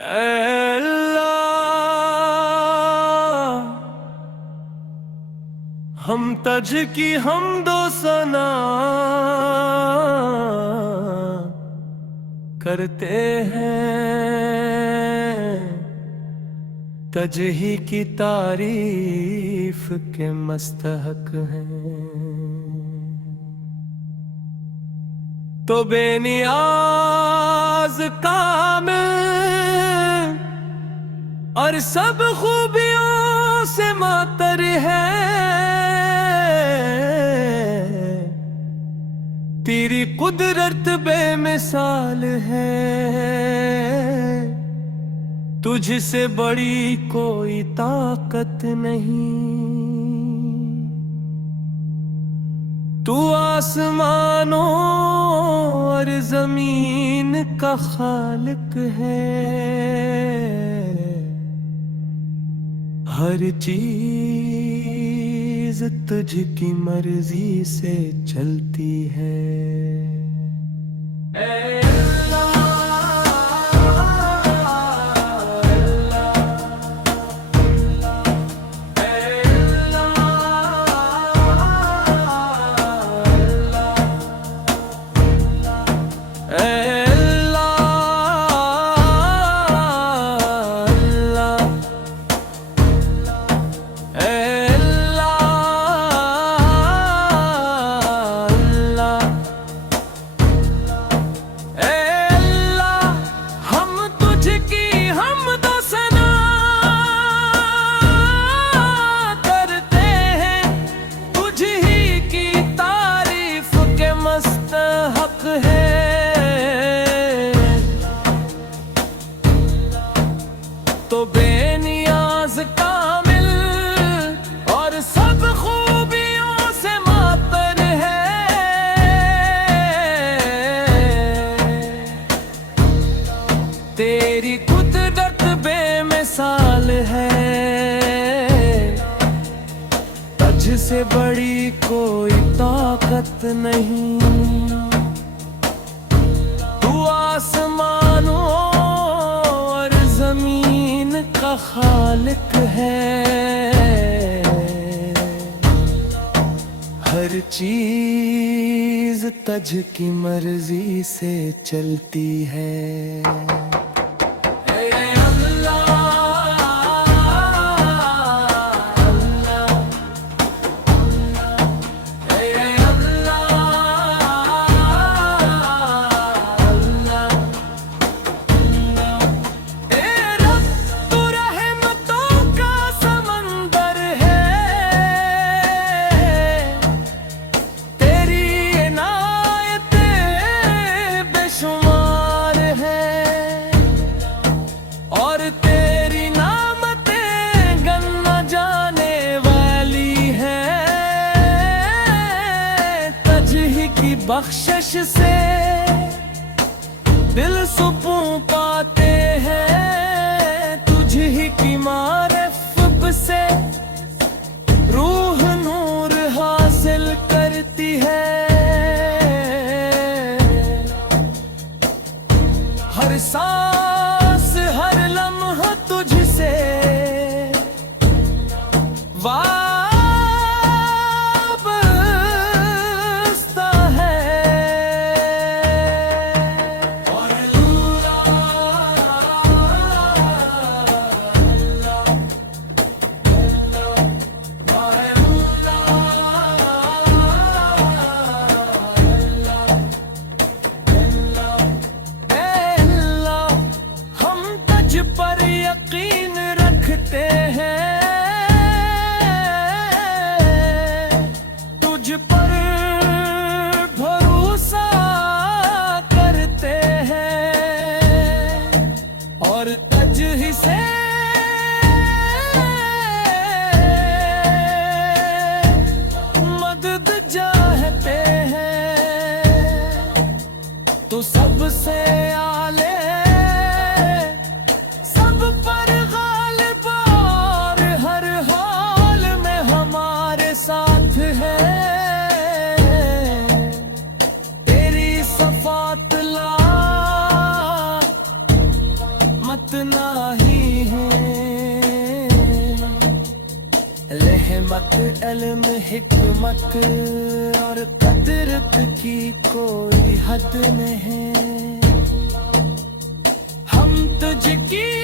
अल्लाह हम तज की हमदो सना करते हैं, तज ही की तारीफ के मस्तहक हैं। तो बेनियाज कामिल और सब खूबियों से मातर है, तेरी कुदरत बेमिसाल है, तुझसे बड़ी कोई ताकत नहीं। तू आसमानों और जमीन का खालिक है, हर चीज तुझकी मर्जी से चलती है। तो बेनियाज कामिल और सब खूबियों से मातर है, तेरी कुदरत बेमिसाल है, तुझसे बड़ी कोई ताकत नहीं। तू आसमानों और जमीन का खालिक है, हर चीज तुझ की मर्जी से चलती है। बख्शिश से दिल सुकून पाते हैं, तुझ ही की मारिफत से रूह नूर हासिल करती है। हर सांस हर लम्हा तुझसे पर यकीन रखते हैं, तुझ पर भरोसा करते हैं और तुझ ही से मदद चाहते हैं। तो सबसे आले इतना ही है। रहमत इल्म हिकमत और कुदरत की कोई हद नहीं। हम तुझकी